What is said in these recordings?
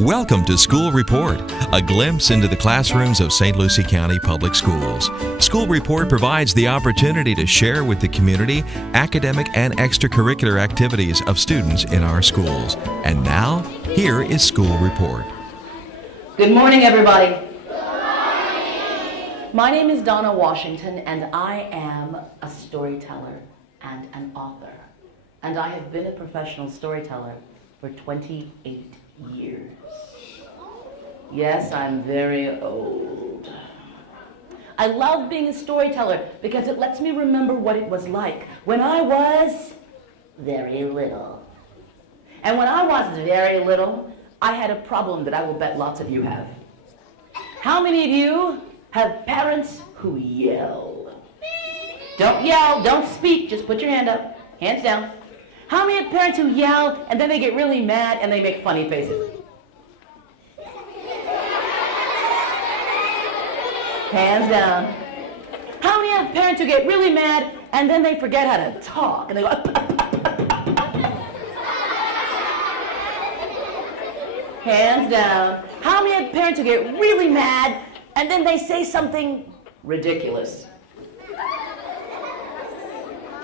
Welcome to School Report, a glimpse into the classrooms of St. Lucie County Public Schools. School Report provides the opportunity to share with the community academic and extracurricular activities of students in our schools. And now, here is School Report. Good morning, everybody. Good morning. My name is Donna Washington, and I am a storyteller and an author. And I have been a professional storyteller for 28 years. Yes, I'm very old. I love being a storyteller because it lets me remember what it was like when I was very little. And when I was very little, I had a problem that I will bet lots of you have. How many of you have parents who yell? Don't yell, don't speak, just put your hand up, hands down. How many have parents who yell and then they get really mad and they make funny faces? Hands down. How many have parents who get really mad and then they forget how to talk and they go Hands down. How many have parents who get really mad and then they say something ridiculous?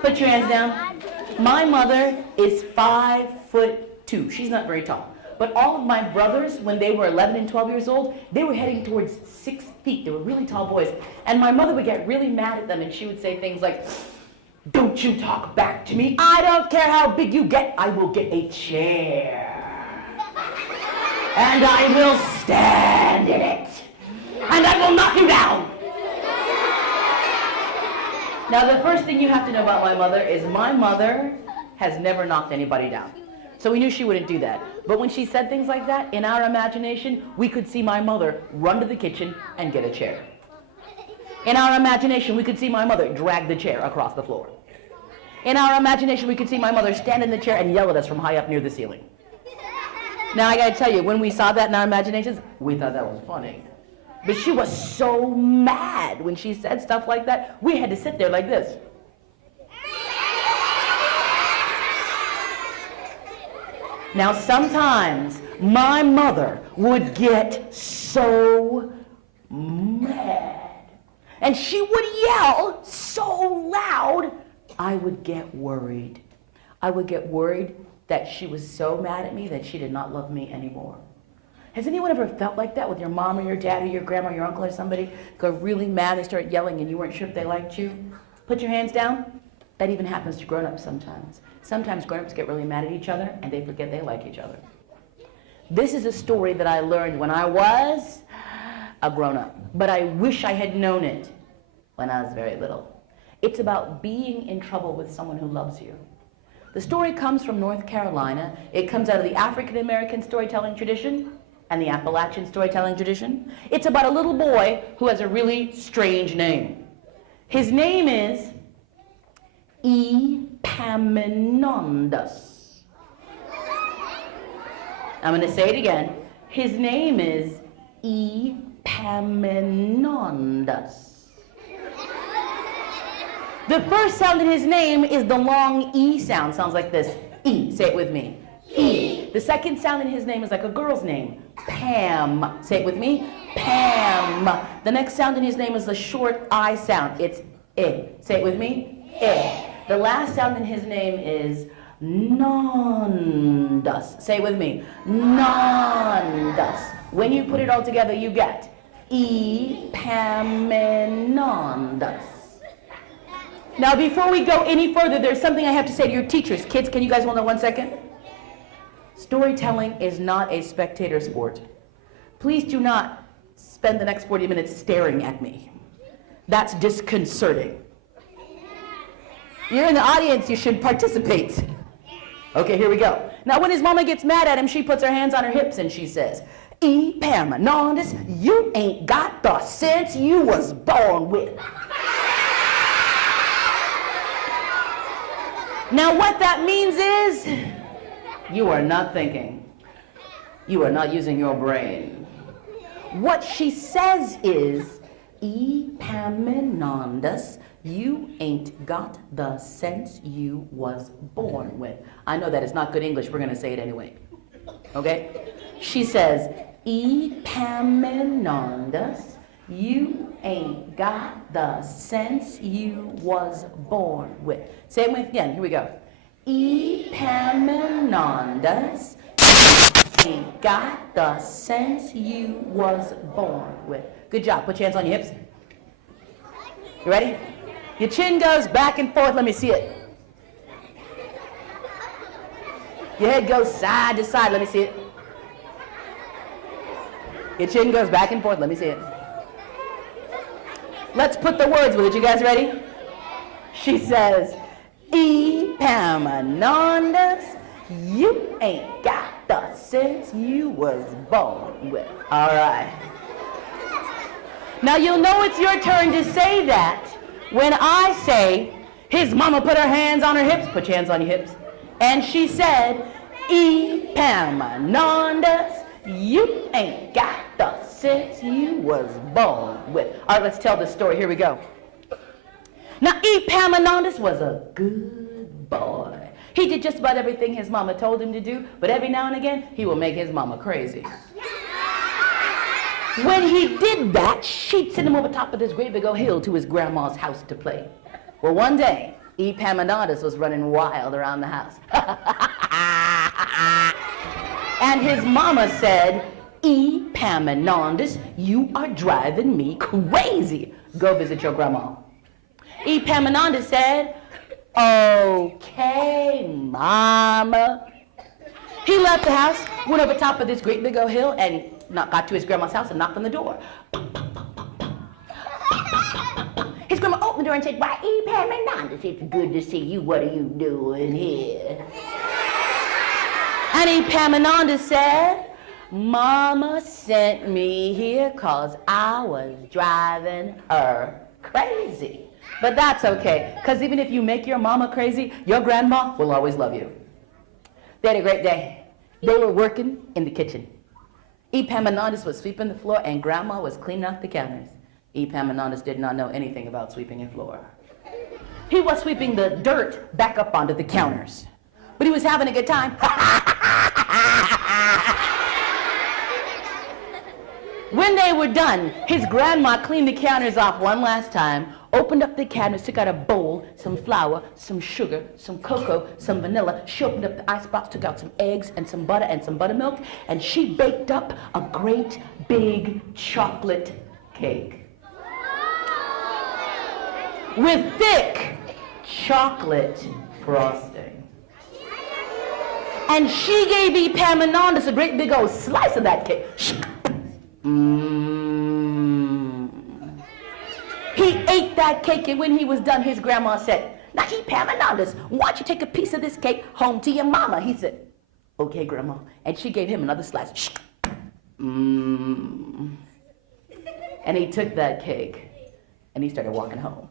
Put your hands down. My mother is 5'2". She's not very tall. But all of my brothers, when they were 11 and 12 years old, they were heading towards 6 feet. They were really tall boys. And my mother would get really mad at them, and she would say things like, "Don't you talk back to me. I don't care how big you get. I will get a chair. And I will stand in it. And I will knock you down." Now, the first thing you have to know about my mother is my mother has never knocked anybody down. So we knew she wouldn't do that. But when she said things like that, in our imagination, we could see my mother run to the kitchen and get a chair. In our imagination, we could see my mother drag the chair across the floor. In our imagination, we could see my mother stand in the chair and yell at us from high up near the ceiling. Now, I gotta tell you, when we saw that in our imaginations, we thought that was funny. But she was so mad when she said stuff like that, we had to sit there like this. Now, sometimes my mother would get so mad, and she would yell so loud, I would get worried. I would get worried that she was so mad at me that she did not love me anymore. Has anyone ever felt like that with your mom or your dad or your grandma or your uncle or somebody? Got really mad, they start yelling and you weren't sure if they liked you? Put your hands down. That even happens to grown-ups sometimes. Sometimes grown-ups get really mad at each other and they forget they like each other. This is a story that I learned when I was a grown-up, but I wish I had known it when I was very little. It's about being in trouble with someone who loves you. The story comes from North Carolina. It comes out of the African American storytelling tradition and the Appalachian storytelling tradition. It's about a little boy who has a really strange name. His name is Epaminondas. I'm going to say it again. His name is Epaminondas. The first sound in his name is the long E sound. Sounds like this. E. Say it with me. E. The second sound in his name is like a girl's name. Pam. Say it with me. Pam. The next sound in his name is the short I sound. It's I. Say it with me. I. The last sound in his name is Nondas. Say it with me. Nondas. When you put it all together, you get Epaminondas. Now, before we go any further, there's something I have to say to your teachers. Kids, can you guys hold on 1 second? Storytelling is not a spectator sport. Please do not spend the next 40 minutes staring at me. That's disconcerting. You're in the audience, you should participate. Okay, here we go. Now, when his mama gets mad at him, she puts her hands on her hips and she says, Epaminondas, you ain't got the sense you was born with. Now, what that means is, you are not thinking. You are not using your brain. What she says is, Epaminondas, you ain't got the sense you was born with. I know that is not good English. We're going to say it anyway. Okay? She says, Epaminondas, you ain't got the sense you was born with. Say it with me again. Here we go. Epaminondas, you ain't got the sense you was born with. Good job. Put your hands on your hips. You ready? Your chin goes back and forth. Let me see it. Your head goes side to side. Let me see it. Your chin goes back and forth. Let me see it. Let's put the words with it. You guys ready? She says, Epaminondas, you ain't got the sense you was born with. All right. Now you'll know it's your turn to say that when I say, his mama put her hands on her hips. Put your hands on your hips. And she said, Epaminondas, you ain't got the sense you was born with. All right, let's tell this story. Here we go. Now, Epaminondas was a good boy. He did just about everything his mama told him to do, but every now and again, he will make his mama crazy. When he did that, she'd send him over top of this great big old hill to his grandma's house to play. Well, one day, Epaminondas was running wild around the house. And his mama said, Epaminondas, you are driving me crazy. Go visit your grandma. Epaminondas said, okay, mama. He left the house, went over top of this great big old hill, and got to his grandma's house and knocked on the door. His grandma opened the door and said, why, Epaminondas, it's good to see you. What are you doing here? And Epaminondas said, Mama sent me here 'cause I was driving her crazy. But that's okay, because even if you make your mama crazy, your grandma will always love you. They had a great day. They were working in the kitchen. Epaminondas was sweeping the floor and grandma was cleaning out the counters. Epaminondas did not know anything about sweeping a floor. He was sweeping the dirt back up onto the counters. But he was having a good time. When they were done, his grandma cleaned the counters off one last time, opened up the cabinets, took out a bowl, some flour, some sugar, some cocoa, some vanilla. She opened up the icebox, took out some eggs and some butter and some buttermilk, and she baked up a great big chocolate cake with thick chocolate frosting. And she gave Epaminondas a great big old slice of that cake. He ate that cake, and when he was done, his grandma said, now Epaminondas, why don't you take a piece of this cake home to your mama? He said, okay, Grandma. And she gave him another slice. And he took that cake, and he started walking home.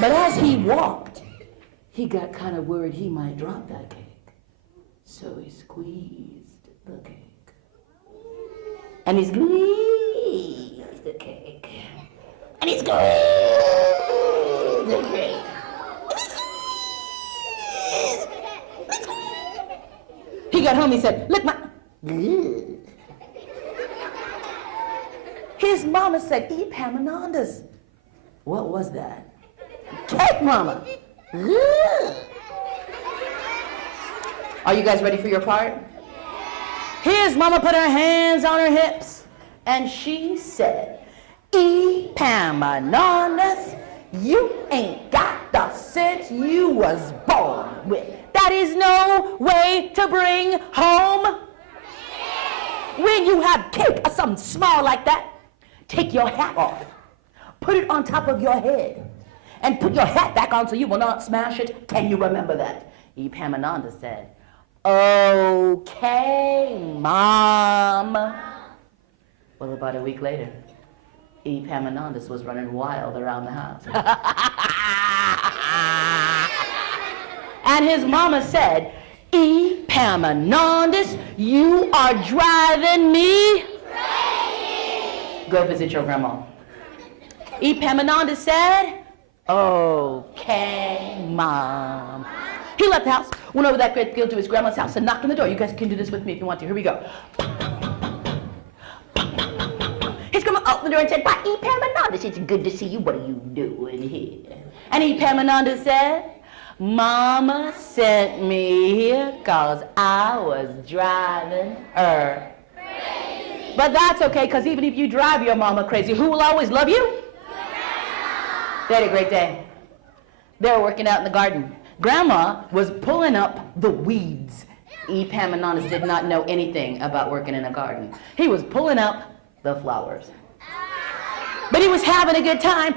But as he walked, he got kind of worried he might drop that cake. So he squeezed the cake. And he squeezed the cake. And he squeezed the cake. He got home, he said, look, my... His mama said, Epaminondas. What was that? Cake, Mama. Are you guys ready for your part? His mama put her hands on her hips, and she said, Epaminondas, you ain't got the sense you was born with. That is no way to bring home. When you have cake or something small like that, take your hat off, put it on top of your head, and put your hat back on so you will not smash it. Can you remember that? Epaminondas said, okay, Mom. Well, about a week later, Epaminondas was running wild around the house. And his mama said, Epaminondas, you are driving me crazy. Go visit your grandma. Epaminondas said, okay, Mom. He left the house, went over that great field to his grandma's house and knocked on the door. You guys can do this with me if you want to. Here we go. His grandma opened the door and said, "Why, Epaminondas, it's good to see you. What are you doing here?" And Epaminondas said, "Mama sent me here because I was driving her crazy." But that's okay, because even if you drive your mama crazy, who will always love you? They had a great day. They were working out in the garden. Grandma was pulling up the weeds. Epaminondas did not know anything about working in a garden. He was pulling up the flowers. But he was having a good time.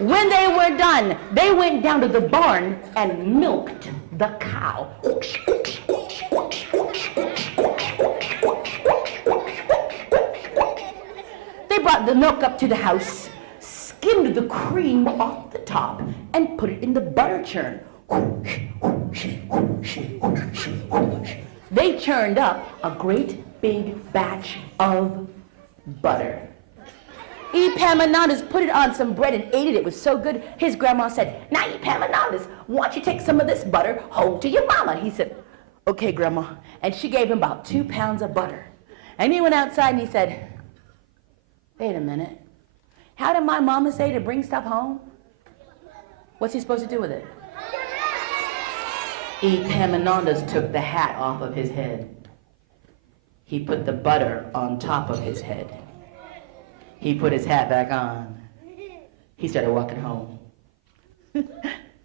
When they were done, they went down to the barn and milked the cow. They brought the milk up to the house, skimmed the cream off the top, and put it in the butter churn. They churned up a great big batch of butter. Epaminondas put it on some bread and ate it. It was so good. His grandma said, "Now, Epaminondas, why don't you take some of this butter home to your mama?" He said, "Okay, Grandma." And she gave him about 2 pounds of butter. And he went outside and he said, "Wait a minute. How did my mama say to bring stuff home? What's he supposed to do with it?" Epaminondas took the hat off of his head. He put the butter on top of his head. He put his hat back on. He started walking home.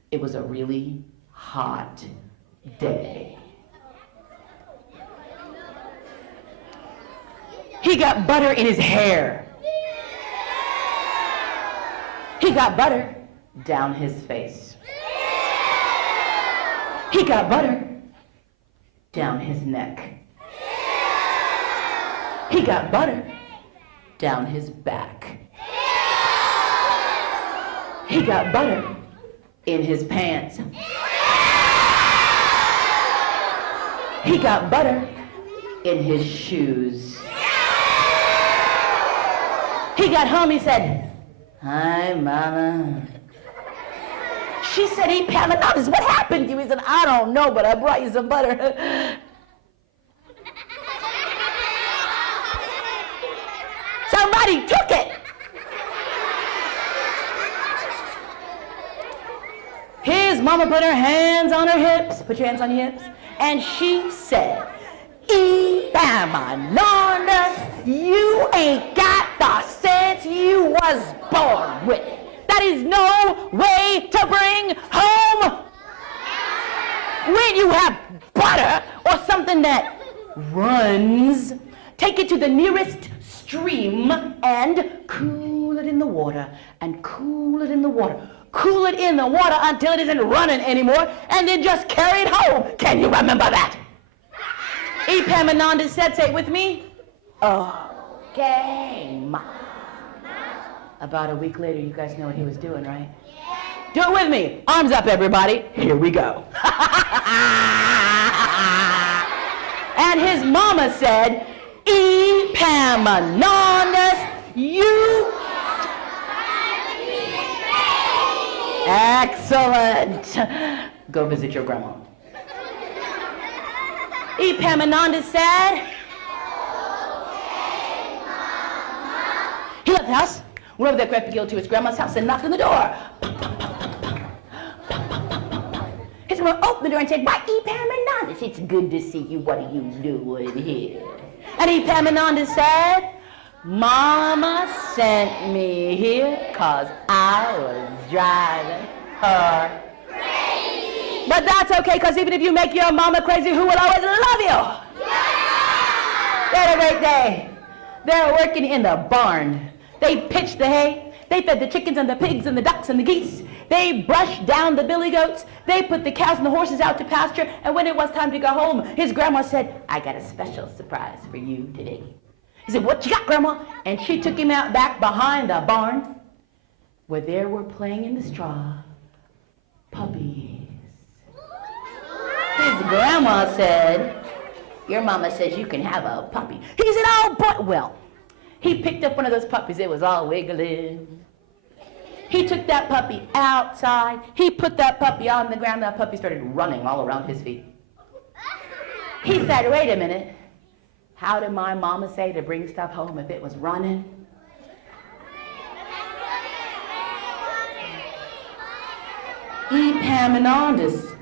It was a really hot day. He got butter in his hair. He got butter down his face. He got butter down his neck. He got butter down his back. He got butter in his pants. He got butter in his shoes. He got home, he said, "Hi, Mama." She said, "Epaminondas, what happened to you?" He said, "I don't know, but I brought you some butter." Somebody took it. His mama put her hands on her hips. Put your hands on your hips. And she said, "Epaminondas, you ain't got the sense you was born with. That is no way to bring home when you have butter or something that runs. Take it to the nearest stream and cool it in the water, and cool it in the water. Cool it in the water until it isn't running anymore, and then just carry it home." Can you remember that? Epaminondas said, say it with me, "Okay, Mama." About a week later, you guys know what he was doing, right? Do it with me. Arms up, everybody. Here we go. And his mama said, "Epaminondas, you..." Excellent. Go visit your grandma. Epaminondas said, "Okay, Mama." He left the house, went over there, crept to his grandma's house, and knocked on the door. His grandma opened the door and said, "Why, Epaminondas, it's good to see you. What are you doing here?" And Epaminondas said, "Mama sent me here because I was driving her crazy." But that's okay, because even if you make your mama crazy, who will always love you? They had a great day. They were working in the barn. They pitched the hay. They fed the chickens and the pigs and the ducks and the geese. They brushed down the billy goats. They put the cows and the horses out to pasture. And when it was time to go home, his grandma said, "I got a special surprise for you today." He said, "What you got, Grandma?" And she took him out back behind the barn where there were playing in the straw puppies. His grandma said, "Your mama says you can have a puppy." He said, "Oh, boy." Well, he picked up one of those puppies. It was all wiggling. He took that puppy outside. He put that puppy on the ground. That puppy started running all around his feet. He said, wait a minute. How did my mama say to bring stuff home if it was running? Epaminondas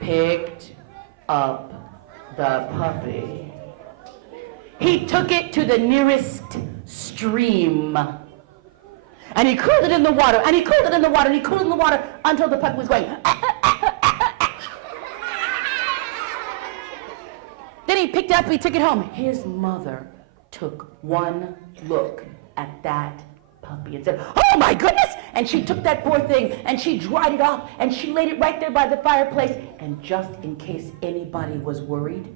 picked up the puppy. He took it to the nearest stream. And he cooled it in the water, and he cooled it in the water, and he cooled it in the water until the puppy was going. Then he picked it up, he took it home. His mother took one look at that puppy and said, oh my goodness! And she took that poor thing and she dried it off and she laid it right there by the fireplace. And just in case anybody was worried,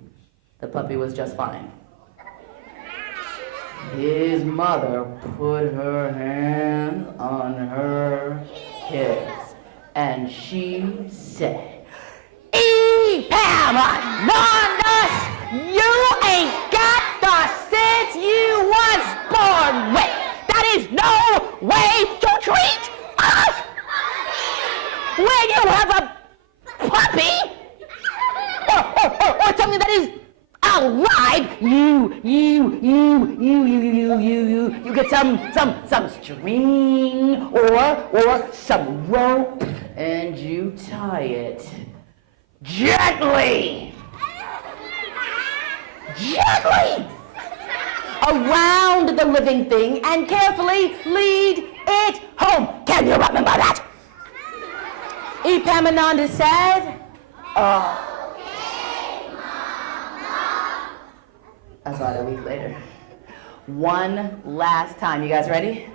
the puppy was just fine. His mother put her hand on her hips and she said, Epaminondas, you ain't got the sense you was born with. That is no way to treat us. When you have a puppy or something that is alive, you get some string or some rope and you tie it gently around the living thing and carefully lead it home. Can you remember that? Epaminondas said, okay, Mama. About a week later. One last time. You guys ready?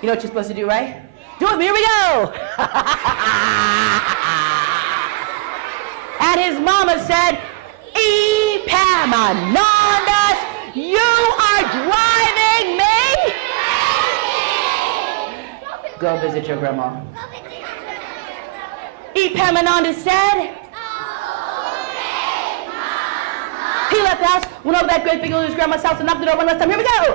You know what you're supposed to do, right? Do it. Here we go. And his mama said, Epaminondas, you are driving me. Go visit your grandma. Epaminondas said, okay, Mama. He left the house, went over that great big old his grandma's house and knocked the door one last time. Here we go.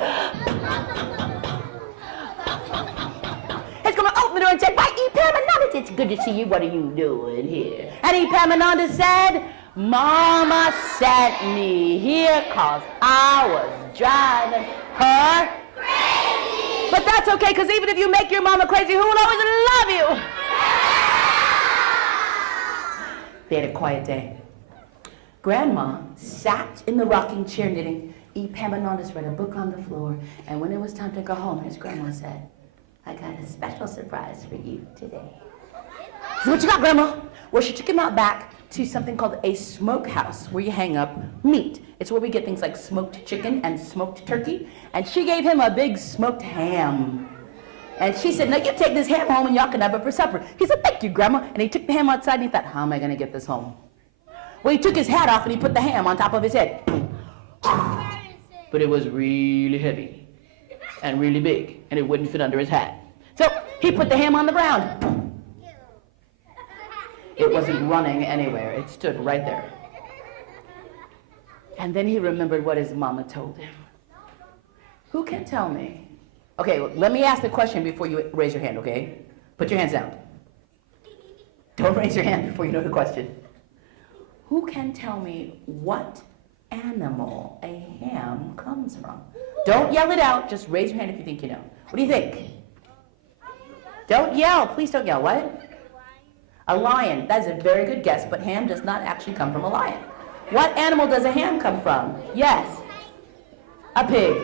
His grandma opened the door and said, why, Epaminondas, it's good to see you. What are you doing here? And Epaminondas said, Mama sent me here cause I was driving her crazy. But that's okay, because even if you make your mama crazy, who will always love you? They had a quiet day. Grandma sat in the rocking chair knitting. Epaminondas read a book on the floor, and when it was time to go home, his grandma said, I got a special surprise for you today. So what you got, Grandma? Well, she took him out back to something called a smokehouse, where you hang up meat. It's where we get things like smoked chicken and smoked turkey. And she gave him a big smoked ham. And she said, now you take this ham home and y'all can have it for supper. He said, thank you, Grandma. And he took the ham outside and he thought, how am I going to get this home? Well, he took his hat off and he put the ham on top of his head. But it was really heavy and really big, and it wouldn't fit under his hat. So he put the ham on the ground. It wasn't running anywhere. It stood right there. And then he remembered what his mama told him. Who can tell me? Okay, let me ask the question before you raise your hand, okay? Put your hands down. Don't raise your hand before you know the question. Who can tell me what animal a ham comes from? Don't yell it out. Just raise your hand if you think you know. What do you think? Don't yell. Please don't yell. What? A lion. That's a very good guess, but ham does not actually come from a lion. What animal does a ham come from? Yes. A pig.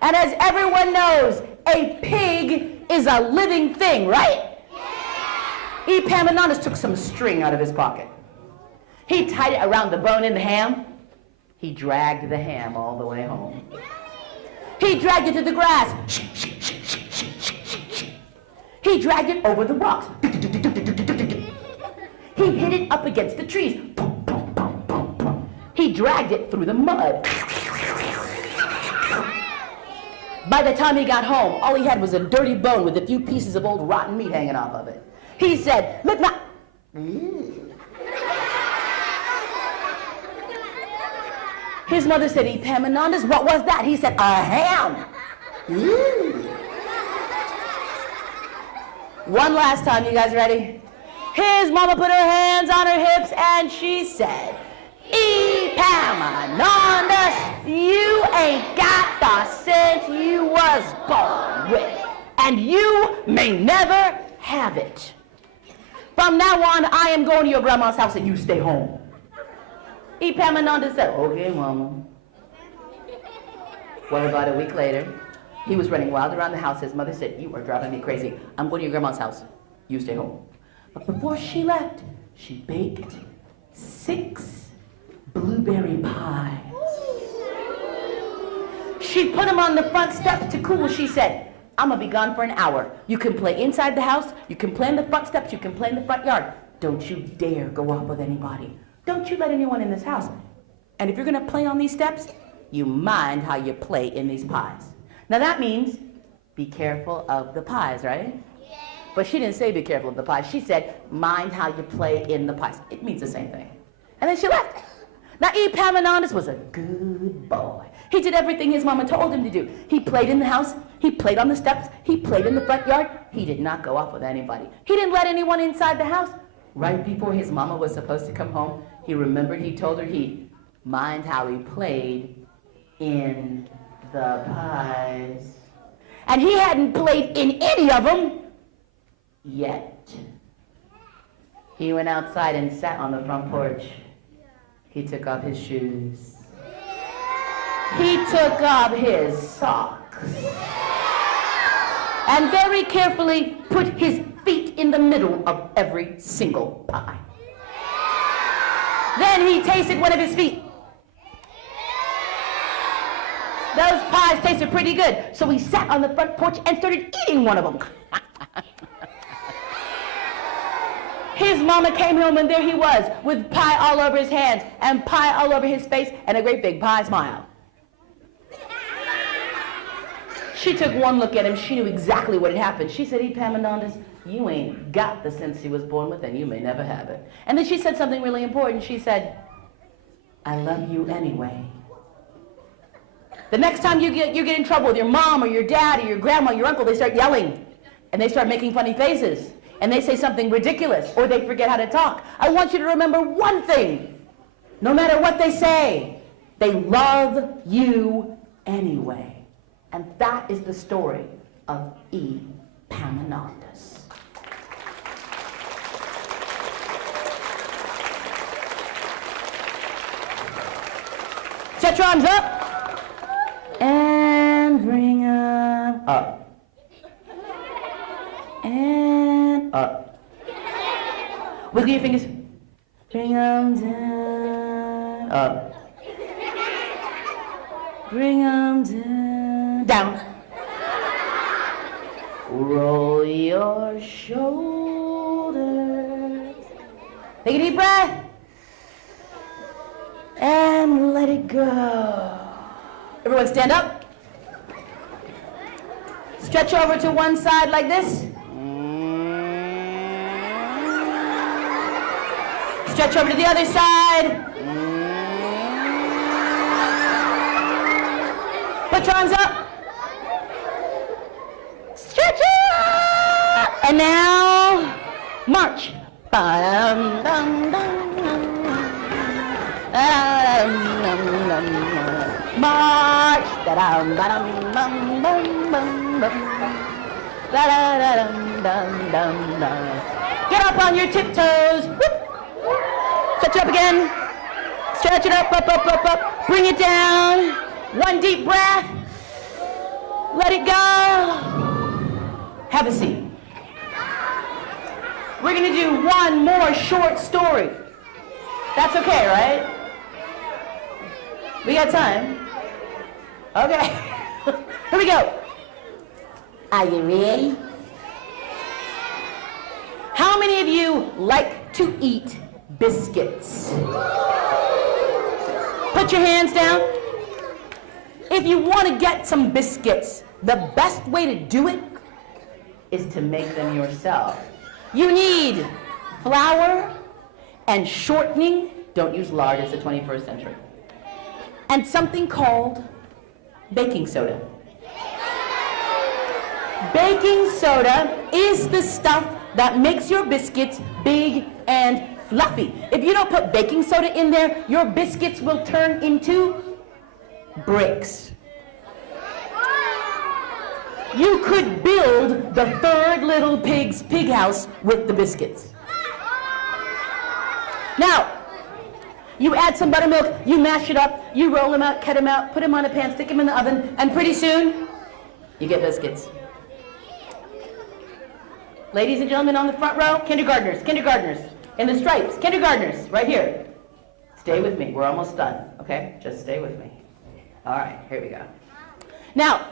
And as everyone knows, a pig is a living thing, right? Yeah. Epaminondas took some string out of his pocket. He tied it around the bone in the ham. He dragged the ham all the way home. He dragged it to the grass. He dragged it over the rocks. He hit it up against the trees. He dragged it through the mud. By the time he got home, all he had was a dirty bone with a few pieces of old rotten meat hanging off of it. He said, look now. His mother said, Epaminondas, what was that? He said, a ham. One last time, you guys ready? His mama put her hands on her hips and she said, Epaminondas, you ain't got the sense you was born with, and you may never have it. From now on, I am going to your grandma's house and you stay home. Epaminondas said, okay, mama. Well, about a week later, he was running wild around the house. His mother said, you are driving me crazy. I'm going to your grandma's house. You stay home. But before she left, she baked 6 blueberry pies. She put them on the front steps to cool. She said, I'm going to be gone for an hour. You can play inside the house. You can play in the front steps. You can play in the front yard. Don't you dare go off with anybody. Don't you let anyone in this house. And if you're going to play on these steps, you mind how you play in these pies. Now that means be careful of the pies, right? Yeah. But she didn't say be careful of the pies. She said mind how you play in the pies. It means the same thing. And then she left. Now Epaminondas was a good boy. He did everything his mama told him to do. He played in the house. He played on the steps. He played in the front yard. He did not go off with anybody. He didn't let anyone inside the house. Right before his mama was supposed to come home, he remembered he told her he'd mind how he played in the pies. And he hadn't played in any of them yet. He went outside and sat on the front porch. He took off his shoes. He took off his socks. And very carefully put his feet in the middle of every single pie. Then he tasted one of his feet. Those pies tasted pretty good. So he sat on the front porch and started eating one of them. His mama came home and there he was with pie all over his hands and pie all over his face and a great big pie smile. She took one look at him. She knew exactly what had happened. She said, Epaminondas, you ain't got the sense you was born with and you may never have it. And then she said something really important. She said, I love you anyway. The next time you get in trouble with your mom or your dad or your grandma or your uncle, they start yelling and they start making funny faces and they say something ridiculous or they forget how to talk. I want you to remember one thing. No matter what they say, they love you anyway. And that is the story of Epaminondas. Set your arms up and bring them up and up. Wiggle your fingers. Bring them down, up. Bring them down. Roll your shoulders. Take a deep breath. And let it go. Everyone stand up. Stretch over to one side like this. Stretch over to the other side. Put your arms up. Stretch up. And now, march. March. Get up on your tiptoes. Stretch it up again. Stretch it up, up. Bring it down. One deep breath. Let it go. Have a seat. We're going to do one more short story. That's okay, right? We got time. Okay. Here we go. Are you ready? How many of you like to eat biscuits? Put your hands down. If you want to get some biscuits, the best way to do it is to make them yourself. You need flour and shortening. Don't use lard, it's the 21st century. And something called baking soda. Baking soda is the stuff that makes your biscuits big and fluffy. If you don't put baking soda in there, your biscuits will turn into bricks. You could build the third little pig's pig house with the biscuits. Now, you add some buttermilk, you mash it up, you roll them out, cut them out, put them on a pan, stick them in the oven, and pretty soon, you get biscuits. Ladies and gentlemen on the front row, kindergartners, in the stripes, kindergartners, right here. Stay with me, we're almost done, okay? Just stay with me. All right, here we go. Now,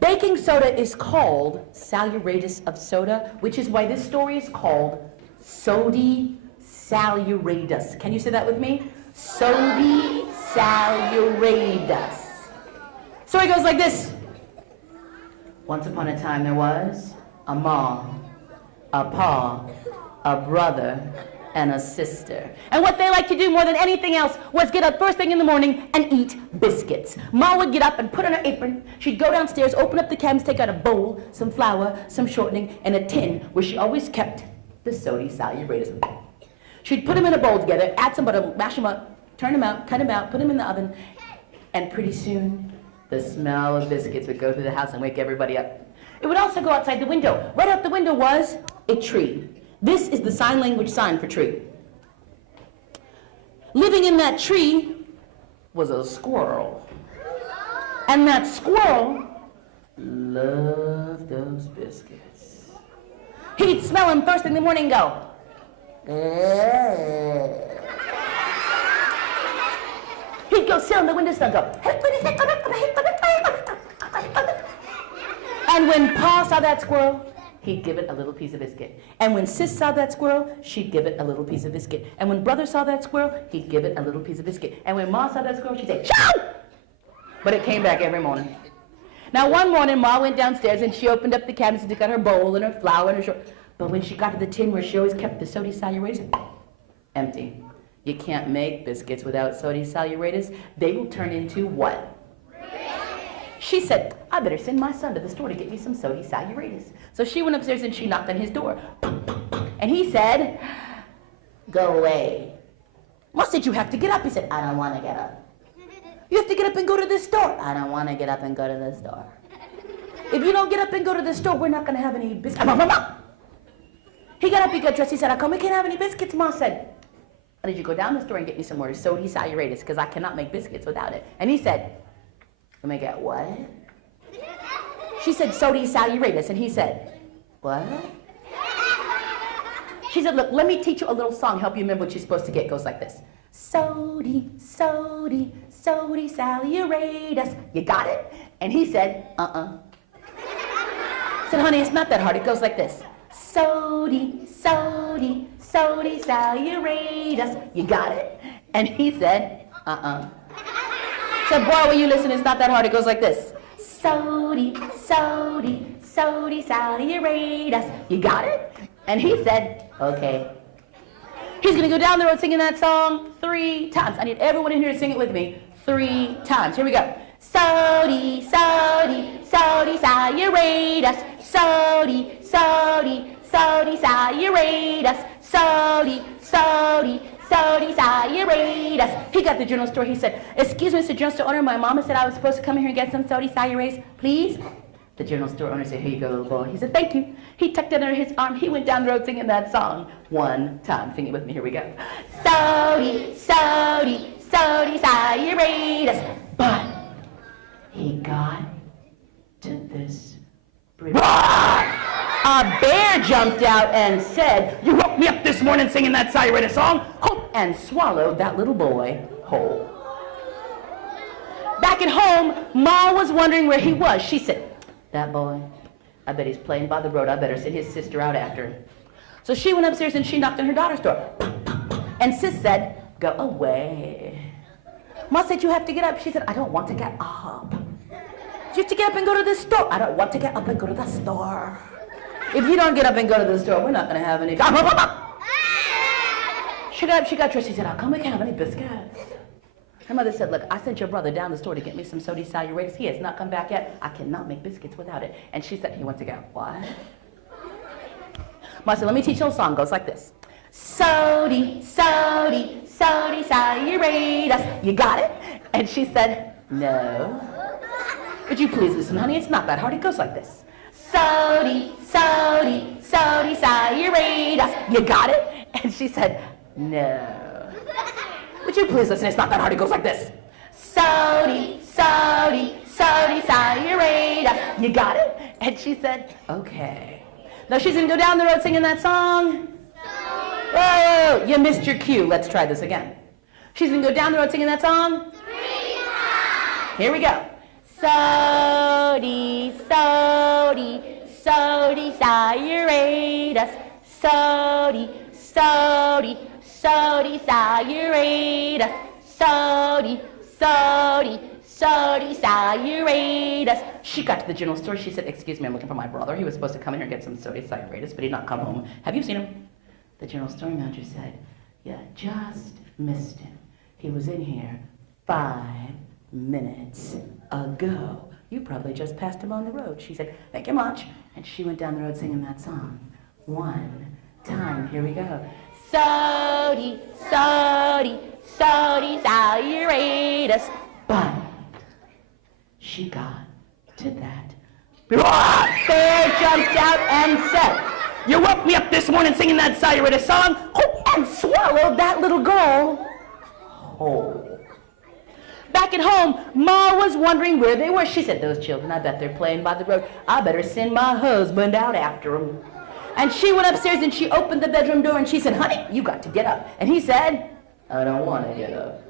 baking soda is called saleratus of soda, which is why this story is called Sodi saleratus. Can you say that with me? Sodi saleratus. Story goes like this. Once upon a time there was a mom, a pa, a brother, and a sister. And what they liked to do more than anything else was get up first thing in the morning and eat biscuits. Ma would get up and put on her apron. She'd go downstairs, open up the cabinets, take out a bowl, some flour, some shortening, and a tin where she always kept the Sodi saleratus. She'd put them in a bowl together, add some butter, mash them up, turn them out, cut them out, put them in the oven, and pretty soon the smell of biscuits would go through the house and wake everybody up. It would also go outside the window. Right out the window was a tree. This is the sign language sign for tree. Living in that tree was a squirrel. And that squirrel loved those biscuits. He'd smell them first in the morning and go, he'd go sit on the windowsill and go, and when Pa saw that squirrel, he'd give it a little piece of biscuit. And when Sis saw that squirrel, she'd give it a little piece of biscuit. And when Brother saw that squirrel, he'd give it a little piece of biscuit. And when Ma saw that squirrel, she'd say, "Shoo!" But it came back every morning. Now one morning, Ma went downstairs and she opened up the cabinets and took out her bowl and her flour and her short. But when she got to the tin where she always kept the Sodi saleratus, empty. You can't make biscuits without Sodi saleratus. They will turn into what? She said, I better send my son to the store to get me some Sodi saleratus. So she went upstairs and she knocked on his door. And he said, go away. Ma said, you have to get up. He said, I don't want to get up. You have to get up and go to the store. I don't want to get up and go to the store. If you don't get up and go to the store, we're not going to have any biscuits. He got up, he got dressed. He said, how come we can't have any biscuits? Ma said, why did you go down the store and get me some more Sodi saleratus? Because I cannot make biscuits without it. And he said, let me get what? She said, Sodi saleratus. And he said, what? She said, look, let me teach you a little song, help you remember what you're supposed to get. It goes like this. Sodi, Sodi, Sodi saleratus. You got it? And he said, I said, honey, it's not that hard. It goes like this. Sodi, Sodi, Sodi saleratus. You got it? And he said, said, boy, will you listen? It's not that hard. It goes like this. Sodi, Sodi, Sodi saleratus. You got it? And he said, okay. He's going to go down the road singing that song 3 times. I need everyone in here to sing it with me 3 times. Here we go. Sodi, Sodi, Sodi saleratus. Sodi, Sodi, Sodi saleratus. Sodi, Sodi, Sodi saleratus. He got the journal store. He said, excuse me, Mr. Journal Store owner, my mama said I was supposed to come here and get some Sodi saleratus, please. The journal store owner said, here you go, little boy. He said, thank you. He tucked it under his arm. He went down the road singing that song 1 time. Sing it with me. Here we go. Sodi, Sodi, Sodi saleratus. But he got to this bridge. A bear jumped out and said, you woke me up this morning singing that saleratus song, and swallowed that little boy whole. Back at home, Ma was wondering where he was. She said, that boy, I bet he's playing by the road. I better send his sister out after him. So she went upstairs and she knocked on her daughter's door. And Sis said, go away. Ma said, you have to get up. She said, I don't want to get up. You have to get up and go to the store. I don't want to get up and go to the store. If you don't get up and go to the store, we're not going to have any. She got up, she got dressed. She said, how come we can't have any biscuits? Her mother said, look, I sent your brother down the store to get me some sodium saleratus. He has not come back yet. I cannot make biscuits without it. And she said, he went to go, what? Ma said, let me teach you a song. It goes like this. Sody, sody, sody saleratus. You got it? And she said, no. Would you please listen, honey? It's not that hard. It goes like this. Sody, sody, sody saleratus. You got it? And she said, no. Would you please listen? It's not that hard. It goes like this. Sody, sody, sody saleratus. You got it? And she said, okay. Now she's going to go down the road singing that song. Whoa, you missed your cue. Let's try this again. She's going to go down the road singing that song. 3 times. Here we go. Sody, sody, sody saleratus. Sody, sody, sody saleratus. Sody, sody, sody saleratus. She got to the general store. She said, excuse me, I'm looking for my brother. He was supposed to come in here and get some sody saleratus, but he did not come home. Have you seen him? The general store manager said, you just missed him. He was in here 5 minutes ago. You probably just passed him on the road. She said, thank you much. And she went down the road singing that song. 1 time. Here we go. Sody, sody, sody saleratus. But she got to that. Bear jumped out and said, you woke me up this morning singing that saleratus song, and swallowed that little girl whole. Back at home, Ma was wondering where they were. She said, those children, I bet they're playing by the road. I better send my husband out after them. And she went upstairs and she opened the bedroom door and she said, honey, you got to get up. And he said, I don't want to get up.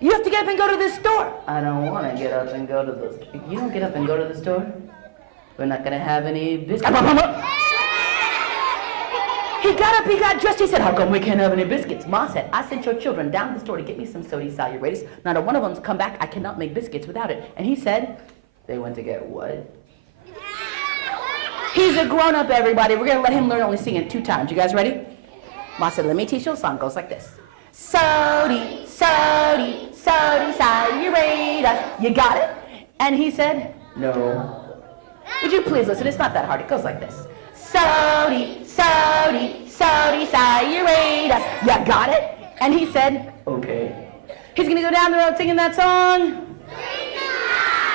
You have to get up and go to the store. I don't want to get up and go to the store. You don't get up and go to the store? We're not going to have any biscuits. He got up, he got dressed, he said, how come we can't have any biscuits? Ma said, I sent your children down to the store to get me some sodium saleratus. Not a one of them's come back, I cannot make biscuits without it. And he said, they went to get what? He's a grown-up, everybody. We're going to let him learn only singing 2 times. You guys ready? Ma said, let me teach you a song. It goes like this. Sody, sody, sody saleratus. You got it? And he said, no. Would you please listen? It's not that hard. It goes like this. Sody, sody, sody saleratus. You got it? And he said, okay. He's going to go down the road singing that song.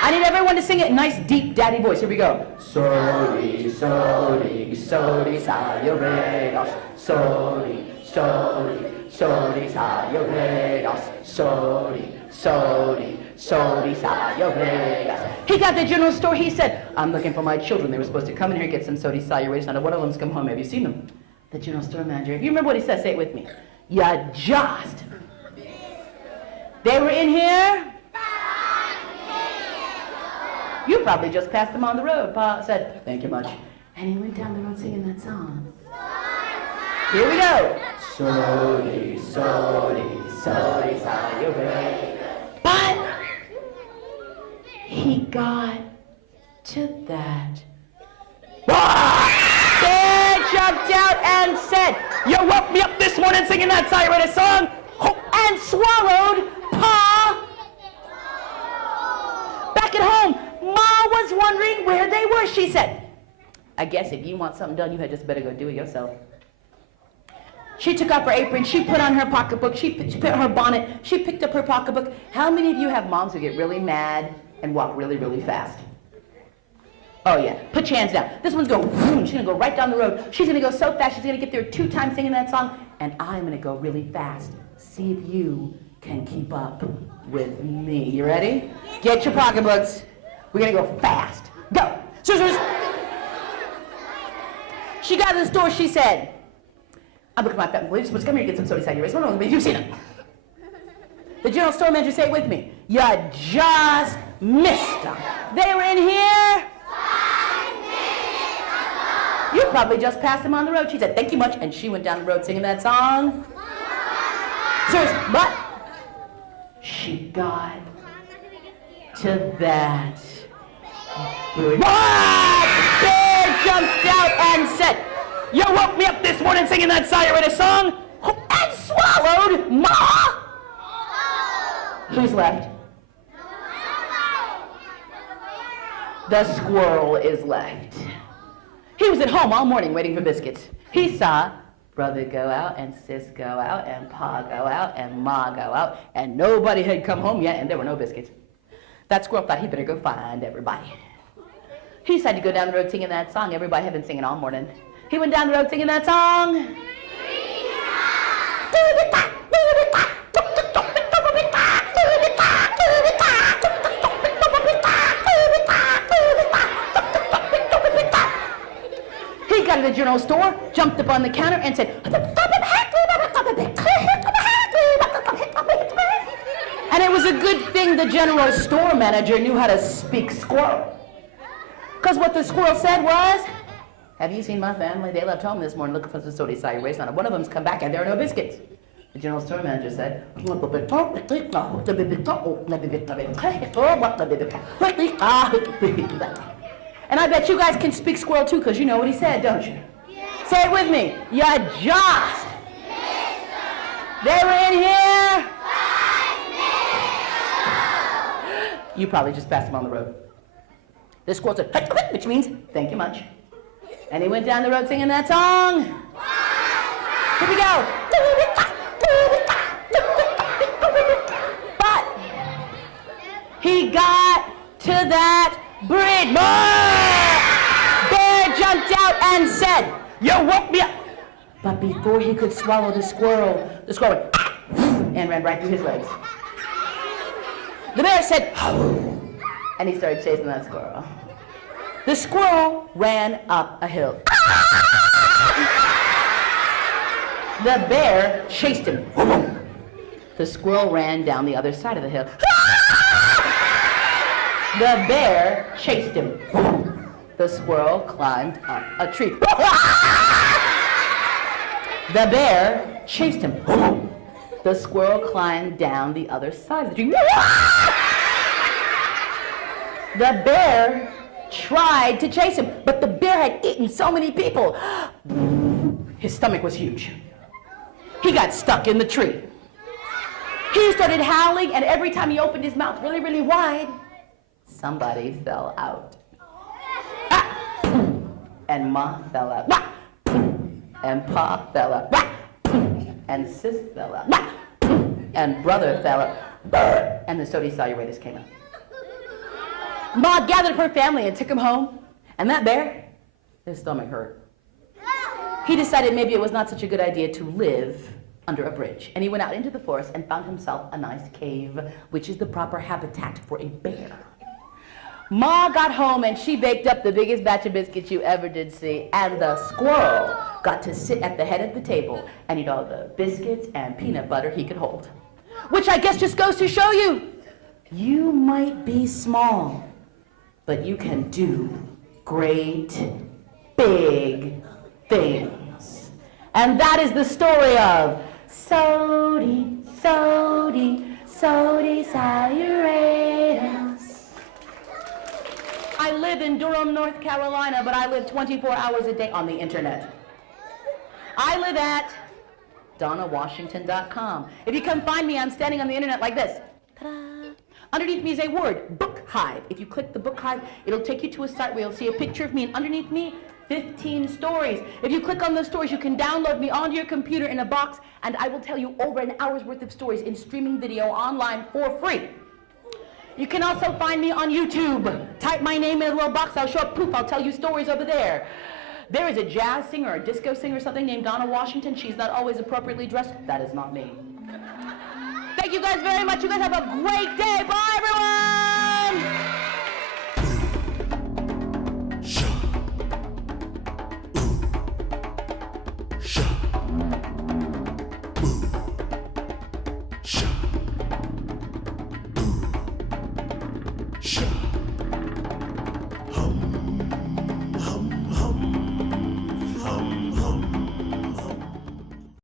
I need everyone to sing it in a nice, deep, daddy voice. Here we go. Sody, sody, sody saleratus. Sody, sody, sody saleratus. Sody, sody, sody saleratus. He got to the general store. He said, I'm looking for my children. They were supposed to come in here and get some sody saleratus. Now, one of them's come home. Have you seen them? The general store manager. If you remember what he said, say it with me. You just. They were in here. You probably just passed them on the road. Pa said, thank you much. And he went down the road singing that song. Here we go. Sody, sody, sody saleratus. But he got to that. Bear jumped out and said, you woke me up this morning singing that saleratus song, and swallowed Pa. Back at home, Ma was wondering where they were. She said, I guess if you want something done, you had just better go do it yourself. She took off her apron, she put on her pocketbook, she put her bonnet, she picked up her pocketbook. How many of you have moms who get really mad and walk really, really fast? Oh yeah, put your hands down. This one's going, she's gonna go right down the road. She's gonna go so fast, she's gonna get there 2 times singing that song, and I'm gonna go really fast. See if you can keep up with me. You ready? Get your pocketbooks. We're gonna go fast. Go. Scissors. She got to the store, she said, I'm looking at my family. We're supposed to come here and get some sodium saleratus. No, you've seen them. The general store manager, say it with me. You just missed them. They were in here. 5 minutes ago. You probably just passed them on the road. She said, thank you much. And she went down the road singing that song. Seriously, but she got to that. Bear jumped out and said, you woke me up this morning singing that saleratus song, and swallowed Ma. Who's left? The squirrel is left. He was at home all morning waiting for biscuits. He saw brother go out and sis go out and pa go out and ma go out, and nobody had come home yet, and there were no biscuits. That squirrel thought he better go find everybody. He decided to go down the road singing that song everybody had been singing all morning. He went down the road singing that song. He got to the general store, jumped up on the counter, and said, and it was a good thing the general store manager knew how to speak squirrel. Because what the squirrel said was, have you seen my family? They left home this morning looking for some soda cider race on it. One of them's come back and there are no biscuits. The general store manager said, and I bet you guys can speak squirrel too, because you know what he said, don't you? Yes. Say it with me. You just. Yes, they were in here. 5 minutes. You probably just passed him on the road. The squirrel said, which means, thank you much. And he went down the road singing that song. Here we go. But he got to that bridge. Bear jumped out and said, you woke me up. But before he could swallow the squirrel went and ran right through his legs. The bear said, and he started chasing that squirrel. The squirrel ran up a hill. The bear chased him. The squirrel ran down the other side of the hill. The bear chased him. The squirrel climbed up a tree. The bear chased him. The squirrel climbed down the other side of the tree. The bear tried to chase him, but the bear had eaten so many people. His stomach was huge. He got stuck in the tree. He started howling, and every time he opened his mouth really, really wide, somebody fell out. And ma fell out. And pa fell out. And sis fell out. And brother fell out. And the soda cider came out. Ma gathered her family and took him home. And that bear, his stomach hurt. He decided maybe it was not such a good idea to live under a bridge. And he went out into the forest and found himself a nice cave, which is the proper habitat for a bear. Ma got home and she baked up the biggest batch of biscuits you ever did see, and the squirrel got to sit at the head of the table and eat all the biscuits and peanut butter he could hold. Which I guess just goes to show you, you might be small, but you can do great, big things. And that is the story of Sody, Sody, Sody Sayuratus. I live in Durham, North Carolina, but I live 24 hours a day on the internet. I live at DonnaWashington.com. If you come find me, I'm standing on the internet like this. Ta-da. Underneath me is a word, Book Hive. If you click the Book Hive, it'll take you to a site where you'll see a picture of me, and underneath me, 15 stories. If you click on those stories, you can download me onto your computer in a box, and I will tell you over an hour's worth of stories in streaming video online for free. You can also find me on YouTube. Type my name in a little box, I'll show up, poof, I'll tell you stories over there. There is a jazz singer or a disco singer or something named Donna Washington. She's not always appropriately dressed. That is not me. Thank you guys very much. You guys have a great day. Bye, everyone! Sure.